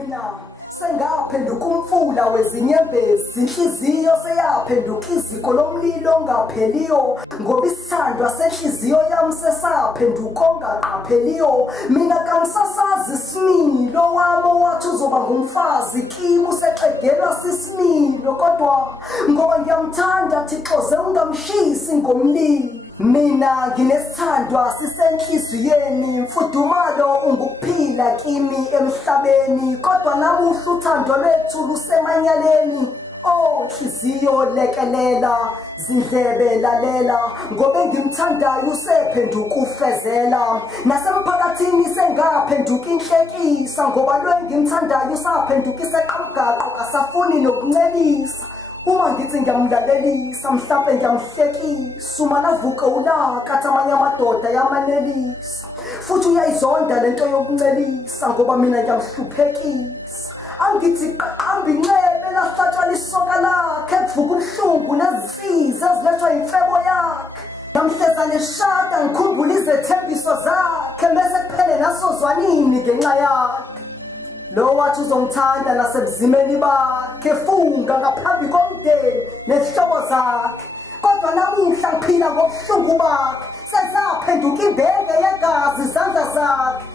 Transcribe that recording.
mina sengaphenduka umfula wezinyembezi, inhliziyo seyaphenduka iziko lomlilo ongapheliyo, ngoba isithandwa senhliziyo yami sesaphenduka ongaqapheliyo. Mina kamsasazi isimilo wami owathi uzoba ngumfazi kimi useqedelwa sisimilo, kodwa ngoba ngiyamthanda Thixo ungamshisi ngomlilo. Mina nginesithandwa sisenhliziyweni, mfudumalo ungukuphila kimi emhlabeni, kodwa namuhla uthando lwethu lusemanyaleni. Oh nhliziyo lekelela, zindlebe lalela, ngoba engimthandayo usephenduka ufezela, nasemphakathini sengaphenduka inhlekisa, ngoba lo engimthandayo usaphenduka iseqamgaqo kasafuni nokuncelisa. Uma ngithi ngiyamlalelisa mhlawumbe ngiyamhlekisa, uma navuka ulaka athi amanye amadoda yamanelisa, futhi uyayizonda lento yokuncelisa ngoba mina ngiyamhluphekisa. Angithi qaqamba incebe lahlatshwa lisoka lakhe, kuvuka ubuhlungu nezifiza ezilethwa yimfebo yakhe. Ngamhleza neshada ngikhumbula izethembiso zakhe, bese kuphele nasozwanini ngenxa yakhe. Lo wathi uzongithanda nasebuzimeni bakhe, funga ngaphambi komndeni nezihlobo zakhe, kodwa namuhla ngiphila ngobuhlungu bakhe, sezaphenduka imbenge yegazi izandla zakhe.